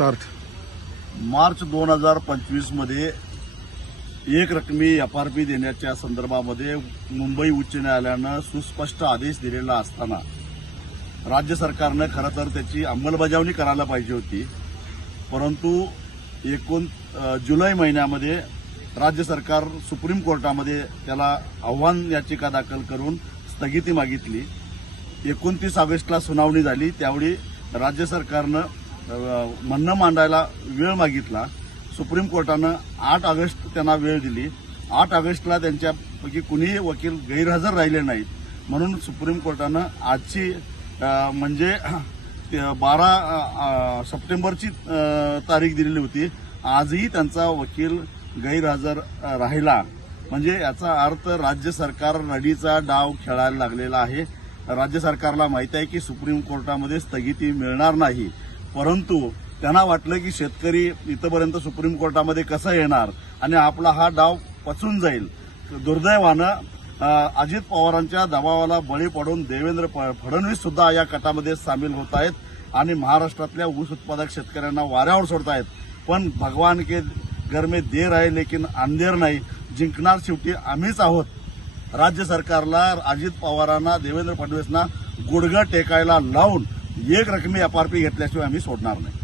Start. March 2025 मध्ये एक रकमी एफआरपी देण्याच्या संदर्भामध्ये मुंबई उच्च न्यायालयानं सुस्पष्ट आदेश दिलेला असताना राज्य सरकारनं खरं तर त्याची अंमलबजावणी करायला पाहिजे होती, परंतु जुलै महिन्यामध्ये राज्य सरकार सुप्रीम कोर्टामध्ये त्याला आव्हान याचिका दाखल करून स्थगिती मागितली। 29 ऑगस्टला सुनावणी झाली, त्यावेळी राज्य सरकारनं म्हणणं मांडायला वेळ मागितला। सुप्रीम कोर्टानं 8 ऑगस्ट त्यांना वेळ दिली। 8 ऑगस्टला त्यांच्यापैकी कुणीही वकील गैरहजर राहिले नाहीत, म्हणून सुप्रीम कोर्टानं आजची म्हणजे 12 सप्टेंबरची तारीख दिलेली होती। आजही त्यांचा वकील गैरहजर राहिला, म्हणजे याचा अर्थ राज्य सरकार रडीचा डाव खेळायला लागलेला आहे। राज्य सरकारला माहिती आहे की सुप्रीम कोर्टामध्ये स्थगिती मिळणार नाही, परंतु त्यांना वाटलं की शेतकरी इथपर्यंत सुप्रीम कोर्टामध्ये कसा येणार आणि आपला हा डाव पचून जाईल। दुर्दैवानं अजित पवारांच्या दबावाला बळी पडून देवेंद्र फडणवीस सुद्धा या कटामध्ये सामील होत आहेत आणि महाराष्ट्रातल्या ऊस उत्पादक शेतकऱ्यांना वाऱ्यावर सोडतायत। पण भगवान के घर में देर आहे लेकिन अंधेर नाही, जिंकणार शेवटी आम्हीच आहोत। राज्य सरकारला अजित पवारांना देवेंद्र फडणवीसना गुडघा टेकायला लावून एक रकमी एफआरपी घेतल्याशिवाय आम्ही सोडणार नाही।